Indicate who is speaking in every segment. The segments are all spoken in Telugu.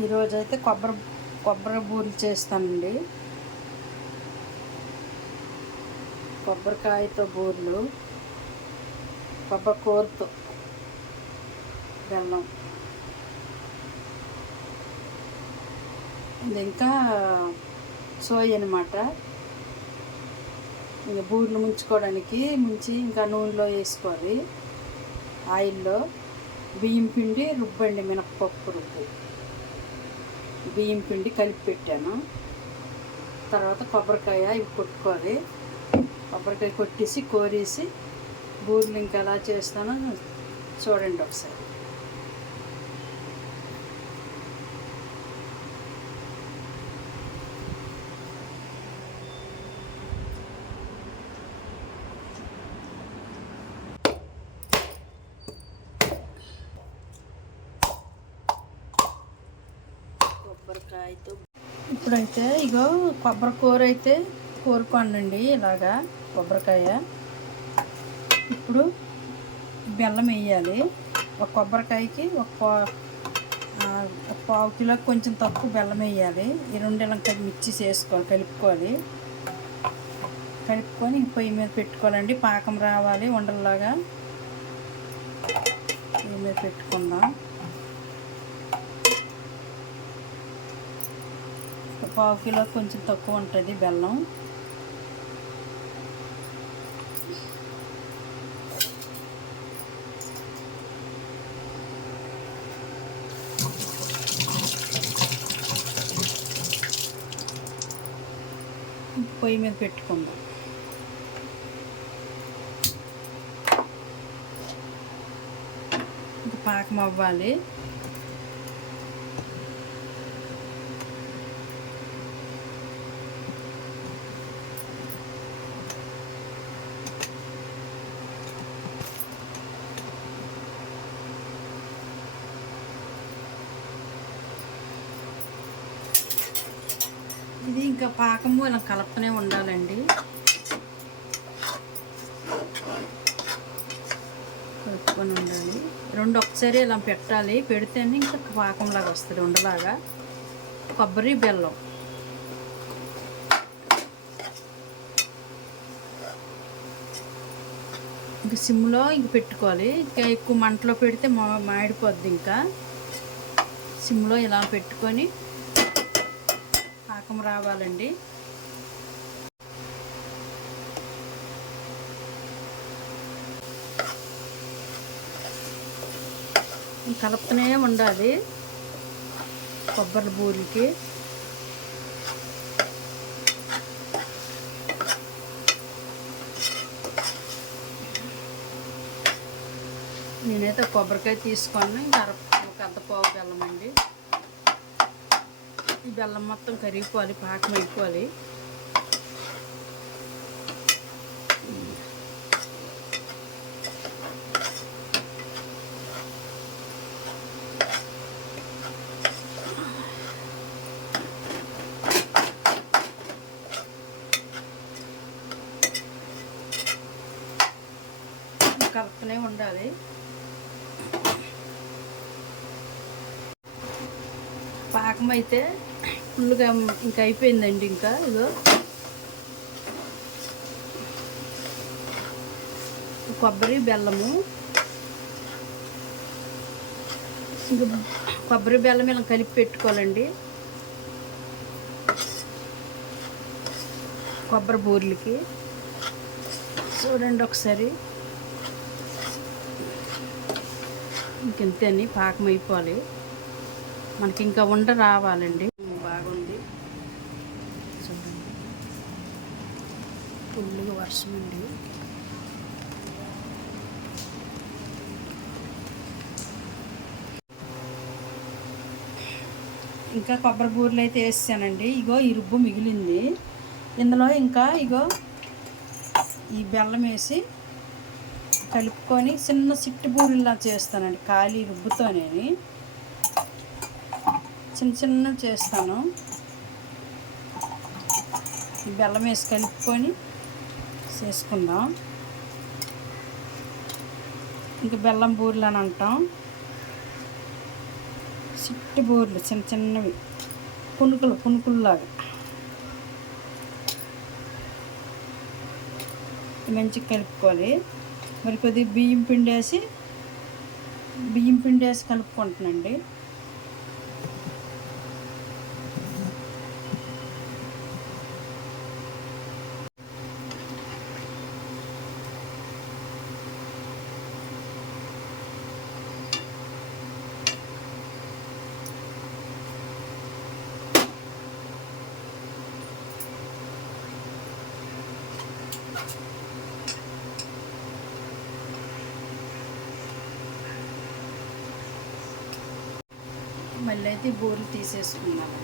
Speaker 1: ఈరోజు అయితే కొబ్బరి కొబ్బరి బూరెలు చేస్తానండి. కొబ్బరికాయతో బూరెలు కొబ్బరి కూరతో బెల్లం. ఇది ఇంకా సోయ్ అనమాట ఇంకా బూరెలు ముంచుకోవడానికి ముంచి ఇంకా నూనెలో వేసుకోవాలి. ఆయిల్లో బియ్యం పిండి రుబ్బండి మినప్పప్పు రుబ్బు. బియ్యం పిండి కలిపి పెట్టాను. తర్వాత కొబ్బరికాయ ఇవి కొట్టుకోవాలి. కొబ్బరికాయ కొట్టేసి కోరేసి బూరెలు ఇంకా ఎలా చేస్తానో చూడండి ఒకసారి. కొబ్బరికాయతో ఇప్పుడైతే ఇగో కొబ్బరి కూర అయితే కోరుకోనండి ఇలాగా కొబ్బరికాయ. ఇప్పుడు బెల్లం వేయాలి. ఒక కొబ్బరికాయకి ఒక పావు కిలో కొంచెం తక్కువ బెల్లం వేయాలి. ఈ రెండు ఇలా మిర్చి చేసుకోవాలి కలుపుకోవాలి. కలుపుకొని ఇంక పొయ్యి మీద పెట్టుకోవాలండి. పాకం రావాలి ఉండల్లాగా. పొయ్యి మీద పెట్టుకుందాం. పావు కిలో కొంచెం తక్కువ ఉంటుంది బెల్లం. పొయ్యి మీద పెట్టుకుందాం. పాకం అవ్వాలి. ఇది ఇంకా పాకము ఇలా కలుపుతూనే ఉండాలండి. కలుపుకొని ఉండాలి. రెండు ఒకసారి ఇలా పెట్టాలి. పెడితేనే ఇంకా పాకంలాగా వస్తుంది ఉండలాగా. కొబ్బరి బెల్లం. ఇంక సిమ్లో ఇంక పెట్టుకోవాలి. ఇంకా ఎక్కువ మంటలో పెడితే మా మాడిపోద్ది ఇంకా. సిమ్లో ఇలా పెట్టుకొని పాకం రావాలండి. కలుపుతూనే ఉండాలి కొబ్బరి బూరికి నేనైతే కొబ్బరికాయ తీసుకున్నాను ఇంకా అర ఒక అర్ధ ఈ బెల్లం మొత్తం కరిగిపోవాలి పాకం అయిపోవాలి. కలుపుతూనే ఉండాలి. పాకం అయితే ఫుల్గా ఇంకా అయిపోయిందండి ఇంకా ఇదో. కొబ్బరి బెల్లము. ఇంకా కొబ్బరి బెల్లం ఇలా కలిపి పెట్టుకోవాలండి. కొబ్బరి బూరెలకి. చూడండి ఒకసారి. ఇంకెంతని పాకం అయిపోవాలి. మనకి ఇంకా ఉండ రావాలండి బాగుంది. చూడండి. ఫుల్గా వర్షం అండి ఇంకా కొబ్బరి బూరెలు అయితే వేసానండి. ఇగో ఈ రుబ్బు మిగిలింది. ఇందులో ఇంకా ఇగో ఈ బెల్లం వేసి కలుపుకొని చిన్న సిట్టు బూరెల్లా చేస్తానండి. ఖాళీ రుబ్బుతోనే చిన్న చిన్న చేస్తాను. బెల్లం వేసి కలుపుకొని చేసుకుందాం. ఇంకా బెల్లం బూరెలు అని అంటాం. చిట్టి బూరెలు చిన్న చిన్నవి. పునుకులు పునుకుల్లాగా. మంచిగా కలుపుకోవాలి. మరి కొద్దిగా బియ్యం పిండి వేసి బియ్యం పిండి వేసి కలుపుకుంటున్నాండి మళ్ళీ అయితే ఈ బోర్లు తీసేసుకున్నాను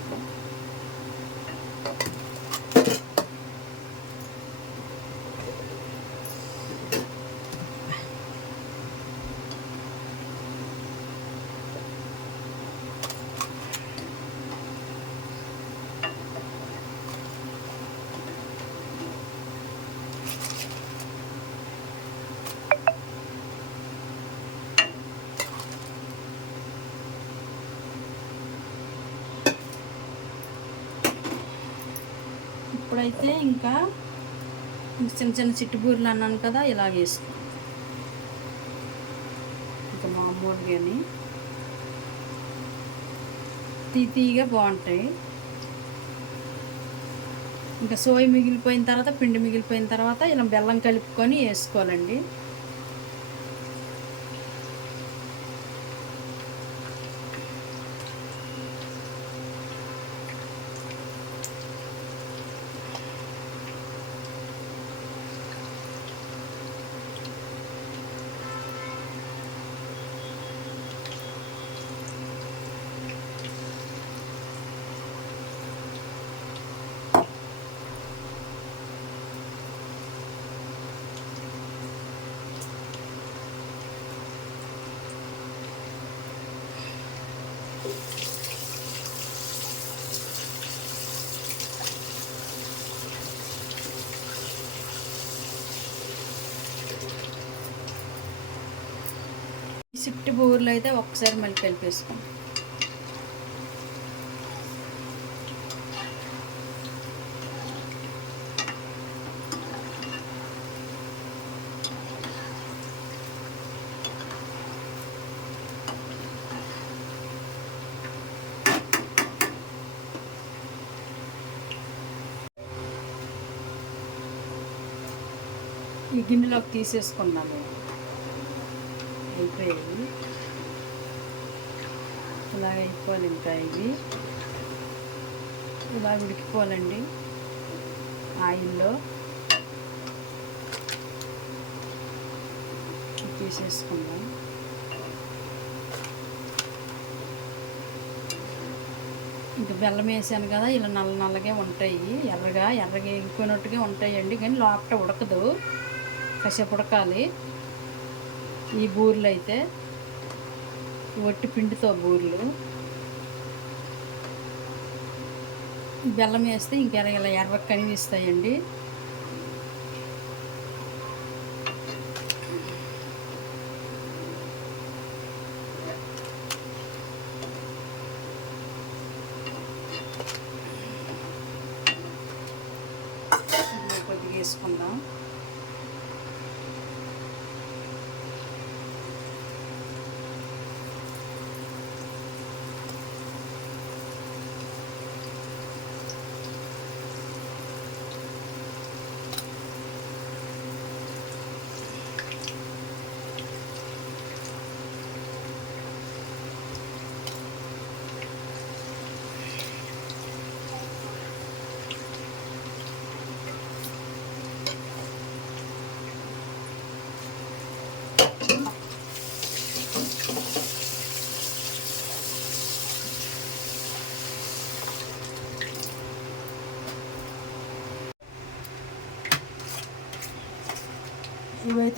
Speaker 1: ఇప్పుడైతే ఇంకా చిన్న చిన్న చిట్టుబూరులు అన్నాను కదా ఇలాగ వేసుకో. ఇంకా మామూలుగాని తీ తీతీగా బాగుంటాయి. ఇంకా సోయ మిగిలిపోయిన తర్వాత పిండి మిగిలిపోయిన తర్వాత ఇలా బెల్లం కలుపుకొని వేసుకోవాలండి. సిట్టి బూర్లు అయితే ఒకసారి మళ్ళీ కలిపేసుకోండి. ఈ గిన్నెలోకి తీసేసుకున్నాము అయిపోయాయి ఇలాగ అయిపోవాలి ఇంకా ఇవి. ఇలా ఉడికిపోవాలండి ఆయిల్లో. తీసేసుకుందాం. ఇంకా బెల్లం వేసాను కదా ఇలా నల్ల నల్లగా ఉంటాయి. ఎర్రగా ఎర్రగా ఇంకొనట్టుగా ఉంటాయండి కానీ లోపల ఉడకదు. కసేపు ఉడకాలి. ఈ బూర్లు అయితే వట్టి పిండితో బూర్లు. బెల్లం వేస్తే ఇంకెలా ఇలా ఎర్ర కనిపిస్తాయండి. కొద్దిగా వేసుకుందాం.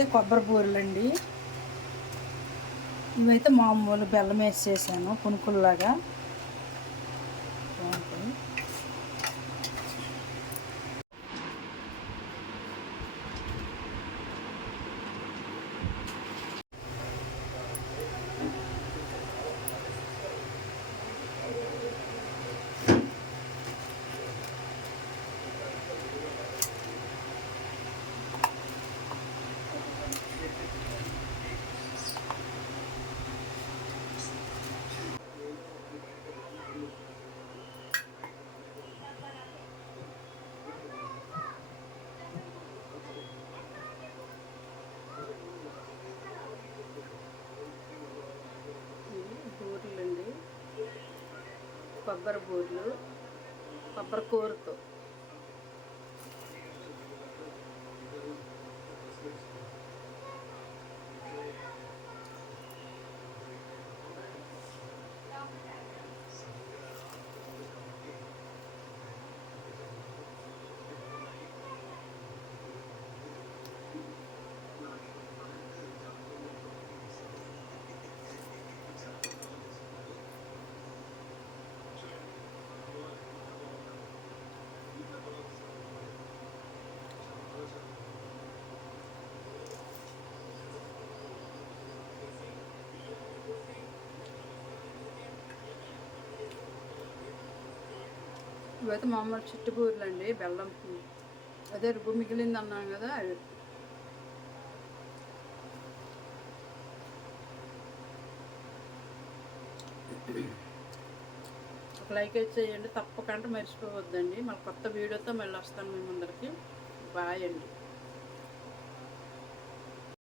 Speaker 1: ఇవైతే కొబ్బరి బూరెలండి. ఇవైతే మామూలు బెల్లం వేసి చేశాను పునుకుల్లాగా బాగుంటాయి కొబ్బరి బూర్లు కొబ్బరి కూరతో. ఇవైతే మామూలు చిట్టుబూర్లు అండి బెల్లం అదే రుబ్బు మిగిలింది అన్నాను కదా అవి. ఒక లైక్ చేయండి తప్పకుండా మర్చిపోవద్దండి. మళ్ళీ కొత్త వీడియోతో మళ్ళీ వస్తాను మీ ముందరికి. బాయ్ అండి.